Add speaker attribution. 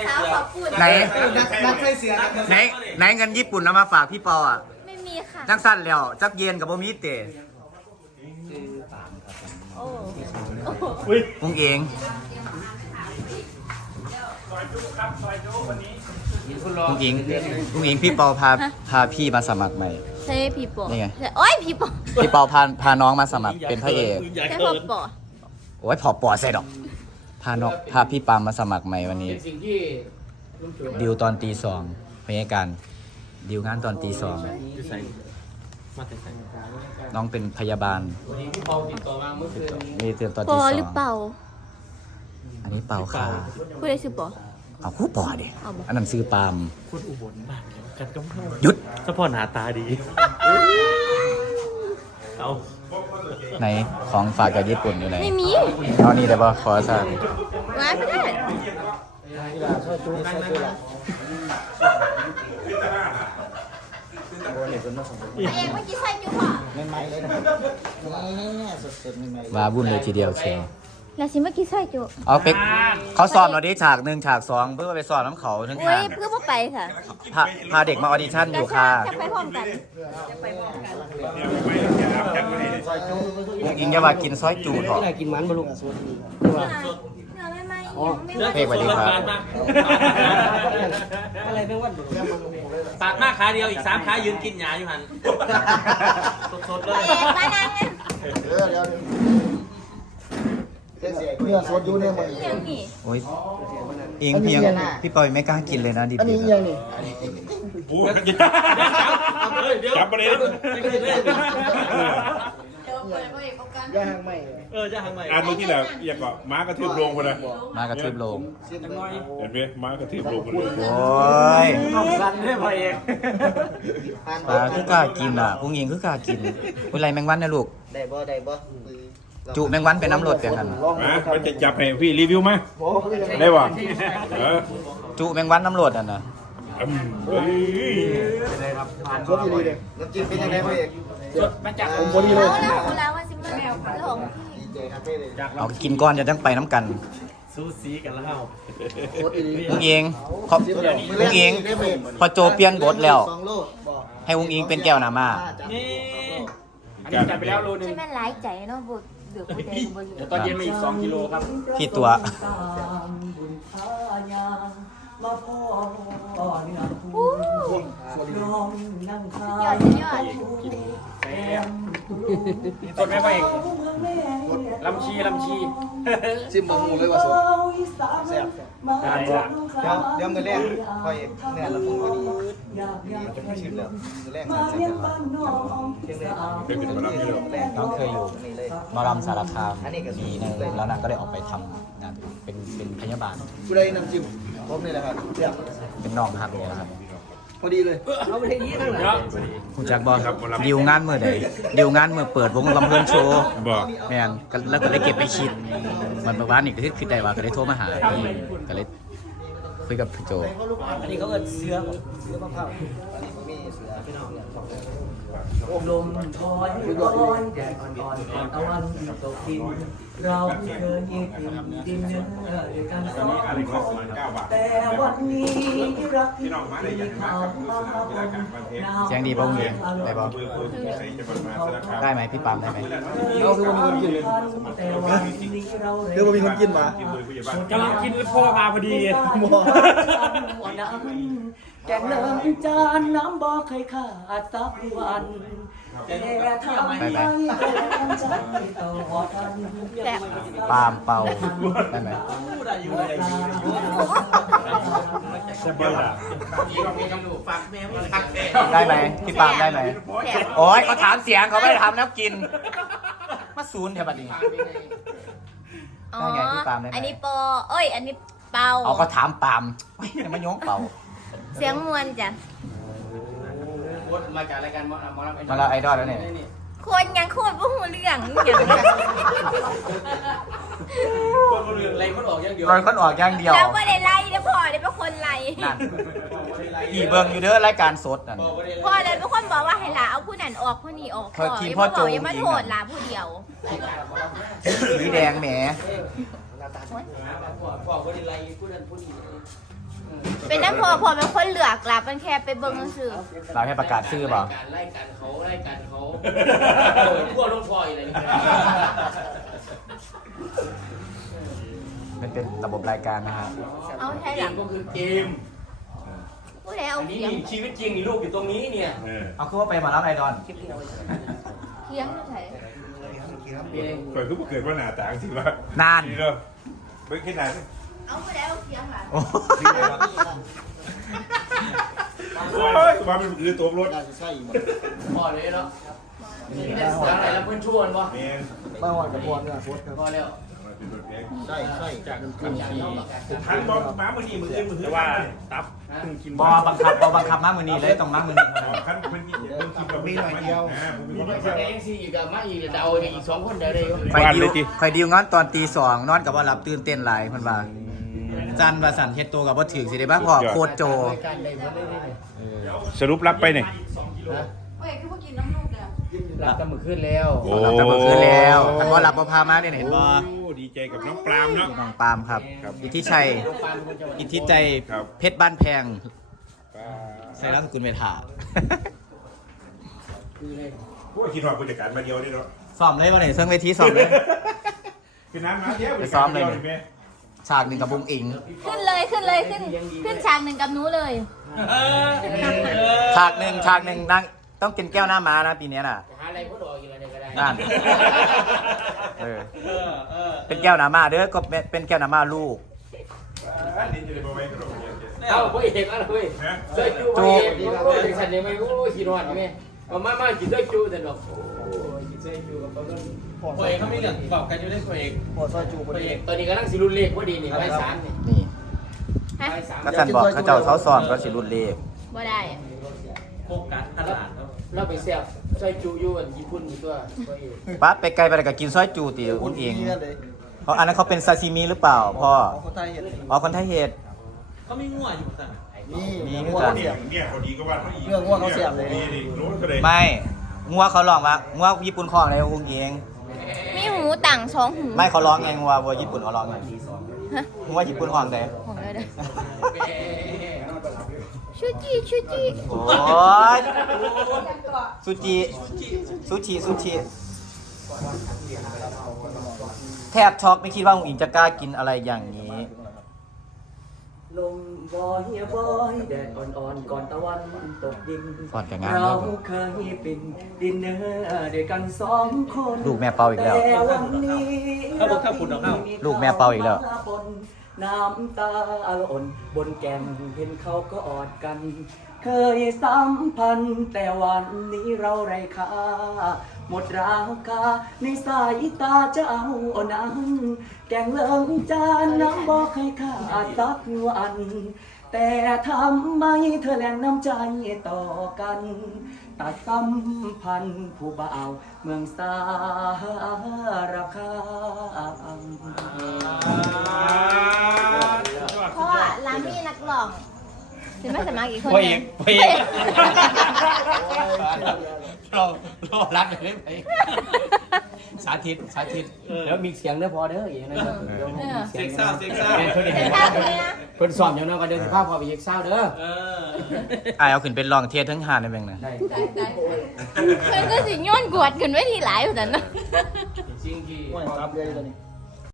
Speaker 1: ไหน
Speaker 2: นักใช้เสีย
Speaker 1: ไหนเงินญี่ปุ่นเอามาฝากพี่ปออ่ะ
Speaker 3: ไม่มีค่ะ
Speaker 1: จังสั้นแล้วจักเย็นกับบ่มีเตะ
Speaker 3: โอ้
Speaker 1: ปุ้งเองปุ้งอิงพี่ปอพาพี่มาสมัครใหม่
Speaker 3: ใช่พี่ปอ
Speaker 1: นี่ไง
Speaker 3: โอ้ยพี่ปอ
Speaker 1: พี่ปอพาน้องมาสมัครเป็นพระเอก
Speaker 3: ใช่พ่อปอ
Speaker 1: โอ้ยพอปอใส่ดอกพาพี่ปามมาสมัครใหม่วันนี้ดิวตอนตี 2พยาการดิวงานตอนตี 2น้องเป็นพยาบาลนี่เตรียมตอน
Speaker 3: ป
Speaker 1: ตี
Speaker 3: อ
Speaker 1: 2
Speaker 3: หรือเปล่า
Speaker 1: อันนี้เป่าค่ะ
Speaker 3: ผู้ใดชื่อปอ
Speaker 1: เอาคู่ปอดิ
Speaker 3: เอาบ่
Speaker 1: อันนั้นซื้อปาม
Speaker 4: คนอุบลมากกันก็ไม่
Speaker 1: หยุด
Speaker 4: ถ้าพ่อหน้าตาดี เอา
Speaker 1: ไหนของฝากจากญี่ปุ่นอยู่ไหน
Speaker 3: ไม่มี
Speaker 1: เอานี่ได้ป่ะขอทราบ
Speaker 3: ไว้ไม่ได้เองเมื่อกี้ใส่จุ๊บอ่ะ
Speaker 1: ว่าวุ่นเลยทีเดียวเชียว
Speaker 3: แล้วสิเมื่อกี้ใส่จุ๊บ
Speaker 1: เอาไปเขาสอนเราดิฉาก1ฉาก2เพื่อไปสอนน้ำเขาทั้ง
Speaker 3: โอ้
Speaker 1: ทาย ง
Speaker 3: เพื่อพ่อไปค่ะ
Speaker 1: พาเด็กมาออดิชั่นอยู่ค่ะ
Speaker 3: จะไปพร้อมกัน
Speaker 1: ยิงจะว่ากินซอยจูดหรอ
Speaker 2: กินมันบลูก
Speaker 3: เนื้อไม่
Speaker 1: เพลงสวัสดีครับ
Speaker 2: อะไรเป็นวัน
Speaker 4: ปากมากขาเดียวอีก3ขายืนกินหยาอยู่หันสดๆเลย
Speaker 3: เองมานั่งกัน
Speaker 2: เนี่ยสดอยู่เนี่ยมัน
Speaker 3: ยังนี่
Speaker 1: โอ้ยอิงเพียงพี่ปอยไม่กล้ากินเลยนะดิบ
Speaker 2: อันนี้ยังนี่
Speaker 4: จับประเด็น
Speaker 2: ย่างไม่
Speaker 4: จะทางใหม่
Speaker 5: อ่านเมื่อกี้แหละอยากก็ม้ากระทืบโลงคนละ
Speaker 1: มากระทืบโลง
Speaker 5: เห็นไหมม้ากระทืบโลงคนเลย
Speaker 1: โอ้ย
Speaker 4: สั่นได้พอเอง
Speaker 1: ปลาคือกล้ากินอ่ะพุงยิงคือกล้ากินเป็นไรแมงวันนะลูก
Speaker 2: ได้บ่
Speaker 1: จุแมงวันเป็นน้ำรดเปียกกัน
Speaker 5: มามันจะจับให้พี่รีวิวไหมได้ป่ะ
Speaker 1: จุแมงวันน้ำรดอ่ะนะ
Speaker 5: เฮ้ย
Speaker 2: สดดีเลยน้ำจิ้มเป็นยังไงพ่อเอก
Speaker 4: มาจาก
Speaker 2: ผมพอดีเลย
Speaker 3: แล้วว่าสิมันหลง
Speaker 2: ดีใจครับเพ่เลย
Speaker 1: เอากินก้อนจะต้องไปน้ำกัน
Speaker 4: ซูซีกันแล้ว
Speaker 2: สดดี
Speaker 1: พุงยิงพุงยิงพอโจเปลี่ยนบทแล้ว
Speaker 2: 2 โลบอก
Speaker 1: ให้พุงยิงเป็นแก้วน้ำมา
Speaker 4: นี่
Speaker 5: อันนี้จับไปแล้ว
Speaker 3: ใช่แม่ร้ายใจเนาะบุเดือดผู้ใดบุญ
Speaker 4: เดี๋ยวตอนเย็นมาอีก2กิโลครับ
Speaker 1: พี่ตัว
Speaker 3: ยอดยอด
Speaker 4: สดไหมพ่อเอกลำชี
Speaker 2: ซิมบะมูเลยว่าสดแซ่บ
Speaker 4: ได้ละ
Speaker 2: เดี๋ยวมือแรกพ่อเอกเนี่ยละมุนพอดีจะไม่ชิมแล้วมือแรกมันเสร็จแล้ว
Speaker 5: เป็นมาแล้วไม่รู้
Speaker 1: น้องเคยอยู่
Speaker 2: นี่เลย
Speaker 1: มารำสารคามปีหนึงแล้วนางก็ได้ออกไปทำงานเป็นพยาบาล
Speaker 2: กูได้น้ำจิ้มพร้อมนี่แหละครับเดี๋ยว
Speaker 1: เป็นน้องฮักเนี่ยนะครับ
Speaker 2: พอดีเลยเอาไปได้ยี่ทั้งหลาย
Speaker 1: คุณจักบอกดิวงานเมื่อใดดิวงานเมื่อเปิดวงลำเพลินโชว์
Speaker 5: บอก
Speaker 1: แม่นก็แล้วก็เลยเก็บไปคิดมันเมื่อวานนี่ก็คือได้ว่าก็เลยโทรมาหาพี่ก็เลยคุยกับพี่โจ
Speaker 2: อันนี้เขาเอิ้นเสือมะพร้าวอันนี้มีเสือพี่น้องลมทอยร้อนแดดอ่อนๆตะวันตกดินเราเคยกินเนื้อด้วยกันสองแต่วันนี้รักที่เขามาผม
Speaker 1: เสียงดีป่ะคุณเลี้ยงได้ป่ะได้ไหมพี่ปามได้ไหม
Speaker 2: เราคือมีคนกินเลยเดี๋ยวมีคนกินมา
Speaker 4: กำลังกินเลยพ่อมาพอดี
Speaker 6: แกงเลิงจานน้ำบ่เคยขาดสักวันแต่ทำไมใจตลอดทัน
Speaker 3: แต่
Speaker 1: ปามเป่าได้ไหมได้ไหมพี่ปามได้ไหมโอ้ยเขาถามเสียงเขาไม่ได้ถามแล้วกินมาศูนย์แถวบัดนี้
Speaker 3: อ๋อ
Speaker 1: ได้ไงพี่ปาล์มได้ไหม
Speaker 3: อันนี้ปอเอ้ย อันนี้เปา
Speaker 1: เอาก็ถามปามเฮ้ยอย่ามาโยงเป่า
Speaker 3: เสียงมวลจ้ะ
Speaker 4: มาจากรายการมารับ
Speaker 1: มาแล้วไอดอลแล้วเนี่ย
Speaker 3: คนยังโคตรบ่หูเรื่องอย่าง
Speaker 4: คนอื่นอะไรมันออกอย่างเดียว
Speaker 1: รอยคนออกอย่างเดียว
Speaker 3: แล้วก็ได้ไล่เด้อพ่อได้เป็นคนไล่
Speaker 1: นั่นพี่เบิ่งอยู่เด้อรายการสดนั่น
Speaker 3: พ่อเลยเป็นคนบอกว่าให้ลาเอาผู้นั้นออกผู้นี้ออก
Speaker 1: พอทีมพ่อโจ
Speaker 3: อย่ามาโทษลาผู้เดียว
Speaker 1: สีแดงแหม
Speaker 4: บอกว่าอะไรพูดนั้นพูดนี้
Speaker 3: เป็นน้ำพอเป็นคนเหลือกลับมันแค่ไปเบิ่งซื่อ
Speaker 1: เราให้ประกาศชื่อเปล่า
Speaker 4: ไล่กันเขาขั้วลงพลอยอะไรนี่
Speaker 1: มันเป็นระบบรายการนะฮะ
Speaker 3: เอาใช่หลัง
Speaker 4: ก็คือเกม
Speaker 3: ผู้ใดเอา
Speaker 4: อันนี้
Speaker 3: เคียง
Speaker 4: นี่ชีวิตจริงนี่ลูกอยู่ตรงนี้เนี่ย
Speaker 1: เอาคือว่าไปหมารับไอดอน
Speaker 3: เคียงใช่
Speaker 5: เปิดคือเกิดว่าหนาต่างสิว่าน
Speaker 1: าน
Speaker 5: นี่เนาะเบิ่งแค่ไหน
Speaker 3: เอาผู้ใดเอาเคียงล่ะ
Speaker 1: โอ้
Speaker 5: โอ้ยมาเป็นคือตัวรถ
Speaker 4: พอเลยเนาะนี่เป็นสารอะไรแล้วเพื่อนชวนป่ะ
Speaker 5: เมน
Speaker 2: บ้านวันกับพรเนี่ยโพสครับ
Speaker 4: พอแล้ว
Speaker 5: เป็นรถเอง
Speaker 2: ใช่จากขึ้นขี่
Speaker 5: ทันตอนม้ามือนี่มืออื่นมือถือว่าตับ
Speaker 1: บอบังคับมากมือนี้เลยต้องมากมือนี้เท่านั้น
Speaker 5: ขั้นเป็นกินเบิ่งคลิปกับมีหน่อยเดียวมีหน่อย
Speaker 4: แส
Speaker 5: เดียว
Speaker 4: ดงสิอีกกับมาอีกจะเอาอีก2 คนเดี๋ยวได้
Speaker 1: คอยดิวงานตอนตี 2นอนกับว่าหลับตื่นเต้นหลายเพิ่นว่าจันว่าสั่นเฮ็ดตัวกับบ่ถึงสิได้บ้าพอโคตรโจ
Speaker 4: การได้บ่ได้
Speaker 5: สรุปรับไปเนี่ย
Speaker 3: โอ้ยคือบ่กินน้ำลูกเลย
Speaker 4: หลับกันมื้อคืนแล้ว
Speaker 1: หลับแต่เมื่อคืนแล้วคันบ่หลับบ่พามาเนี่ยเห็นบ่
Speaker 5: ดีใจกับน้องปรามเนาะ
Speaker 1: น้องปาล์มครับอิทธิชัยอิทธิใจเพชรบ้านแพงใส่นามสกุลเมธา
Speaker 5: โอ้ยคิดว่าผู้จัดการมาเดียวนี่เนาะ
Speaker 1: ซ้อมเลยบ่เนี่ยเซิงเวทีซ้อมเลย
Speaker 5: คือน้ำมาเดียว
Speaker 1: ฉากหนึ่งกับบุ้งอิง
Speaker 3: ขึ้นฉากหนึ่งกับหนูเลย
Speaker 1: ฉากหนึ่งนางต้องกินแก้วหน้าม้านะปีนี้น่ะ
Speaker 4: หาอะไรพูดออกอีกแล้วก็ได้
Speaker 1: นั่นเป็นแก้วหน้าม้าเด้อก็เป็นแก้วหน้าม้าลูก
Speaker 4: เอาพ่อเอกอะไรเว้ยเจ้าจูพ่อเอกโอ้ยฉันยังไม่โอ้ยขี้นอนอยู่ไงเอามากินเจ้าจูแต่ดอกโอ้ยกินเจ้าจูกับต้นพ่อเอกเขาไม่เรื่องบอกกันอยู่ได้พ่อเอก
Speaker 2: พอซอยจูพ
Speaker 4: พ่
Speaker 2: อ
Speaker 4: อ
Speaker 2: ดี
Speaker 4: เอกตอนนี้กำลังสิรุ่นเลขพอดีนี่ใบสามนี่
Speaker 1: นี่
Speaker 3: ฮะ
Speaker 4: ใบสาม
Speaker 1: ก็ท่านบอกเขาเจ้าเขาสอนก็สิรุ่นเลข
Speaker 3: บ่ได้อะ
Speaker 4: โคกกันตลาดเราไปแซ่บใส่จูอยู่อันญี่ปุ่นอยู่ตัวพ่อเอก
Speaker 1: ปั๊บไปไกลไปแล้วก็กินซอยจูติอุ้นเอง
Speaker 2: เลย
Speaker 1: เพราะอันนั้นเขาเป็นซาซิมิหรือเปล่าพ่อ
Speaker 2: คนไทยเห็น
Speaker 1: อ๋อคนไทยเฮ็ด
Speaker 4: เขาไม่ง่วอยู่สั่ง
Speaker 2: นี่
Speaker 1: มี
Speaker 2: งัว
Speaker 1: กัน
Speaker 2: เขาเสียบ
Speaker 5: เนี่ยพอดีก็ว่าเขาอีก
Speaker 2: เรื่องงัวเขาเสียบเลย
Speaker 5: นี่ดิรู้ก็เลย
Speaker 1: ไม่งัวเขาร้องว่างัวญี่ปุ่นคล้องอะไรอุ้งเอง
Speaker 3: มีหูต่างสองหู
Speaker 1: ไม่เขาร้องไงงัวญี่ปุ่นเขาร้องไง
Speaker 3: ฮะ
Speaker 1: งัวญี่ปุ่นคล้องแต่
Speaker 3: ของเลยเด้อชูจิ
Speaker 1: โอ้ยซูชิแทบช็อกไม่คิดว่าอุ้งอิงจะกล้ากินอะไรอย่างนี้
Speaker 6: ลมบอยบอยแดดอ่อนๆก่อนตะวันตกดิน
Speaker 1: ฟอดกับงาน
Speaker 6: เรา
Speaker 1: เนอะ
Speaker 6: เคยเป็นดินเนอร์ด้วยกัน2 คน
Speaker 1: ลูกแม่เปาอีกแล้ว
Speaker 6: ต่วันนี้
Speaker 4: เขาบอกถ้าฝุ่นเอาเข้า
Speaker 1: ลูกแม่เปาอีกแล้ว
Speaker 6: น้ำตาอ่อนบนแก้มเห็นเขาก็อดกัน เคยสัมพันธ์แต่วันนี้เราไร้ค่าหมดราคาในสายตาเจ้านั้น แกงเลิงจานน้ำบอกให้ขาดสักวัน แต่ทำไมเธอแหลงน้ำใจต่อกันตัดสัมพันธ์ผู้บ่าวเมืองสารคาม
Speaker 3: เพราะว่าร้านมีนักร้องถึงไม่สามารถกี่คน
Speaker 1: พ่อ
Speaker 3: เล
Speaker 1: เอย กรอรัดเลยไหมสาธิต
Speaker 4: แล้วมีเสียงเด้อพอเด้ออีกนะเสียงซ่าเสียงซ่า
Speaker 3: เห็นภาพเลยนะ
Speaker 4: เพิ่นสอนอย่างนั้นก็เดินภาพพอไปเย็กซ่าเด้อ
Speaker 1: ไอายเอาขึ้นเป็นรองเทียทั้งหาได้เบงนะ
Speaker 4: ได้
Speaker 3: เพิ่นก็สิโยนกวดขึ้นไว้ทีหลายอยู่แต่นเนาะ
Speaker 4: จริงกี่
Speaker 2: งัวครับเลยตัวนี้